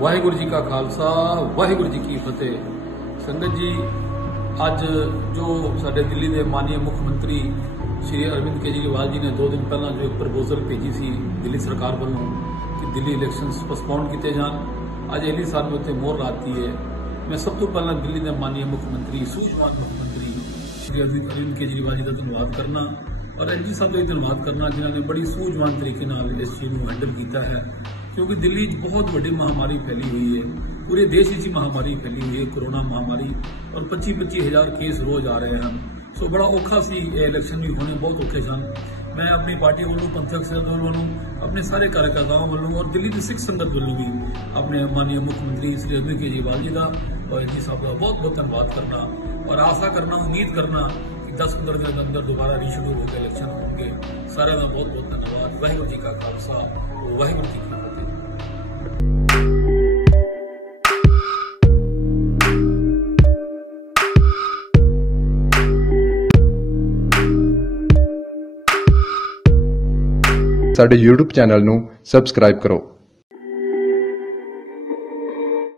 वाहिगुरू जी का खालसा वाहिगुरू जी की फतेह। संगत जी, अज जो साडे दिल्ली के माननीय मुख मंत्री श्री अरविंद केजरीवाल जी ने 2 दिन पहला जो एक प्रपोजल भेजी सी दिल्ली सरकार वालों कि दिल्ली इलैक्शनस पोस्टपोन किए जान, अज एली साल में उत्ते मोहर लाती है। मैं सब तो पहला दिल्ली के माननीय मुख्यमंत्री सूझवान मुख्यमंत्री श्री अरविंद केजरीवाल जी का धन्यवाद करना और एल जी साहब का भी धन्यवाद करना जिन्होंने बड़ी सूझवान तरीके इस चीज़ को हैंडल किया है, क्योंकि दिल्ली बहुत बड़ी महामारी फैली हुई है। पूरे देश ही महामारी फैली हुई है, कोरोना महामारी, और 25-25 हज़ार केस रोज आ रहे हैं। सो बड़ा औखा सी इलैक्शन भी होने बहुत औखे सन। मैं अपनी पार्टी वालों, पंथक संगत वालों, अपने सारे कार्यकर्ताओं वालों और दिल्ली की सिख संगत वालों भी अपने माननीय मुख्यमंत्री श्री अरविंद केजरीवाल जी का और एल जी साहब का बहुत बहुत धन्यवाद करना और आशा करना, उम्मीद करना कि 10-15 दिन के अंदर दोबारा रीशेड्यूल होकर इलैक्शन होंगे। सारे का बहुत बहुत धन्यवाद। वाहिगुरू जी का खालसा वाहिगुरू जी की फतेह। ਸਾਡੇ YouTube ਚੈਨਲ ਨੂੰ ਸਬਸਕ੍ਰਾਈਬ ਕਰੋ।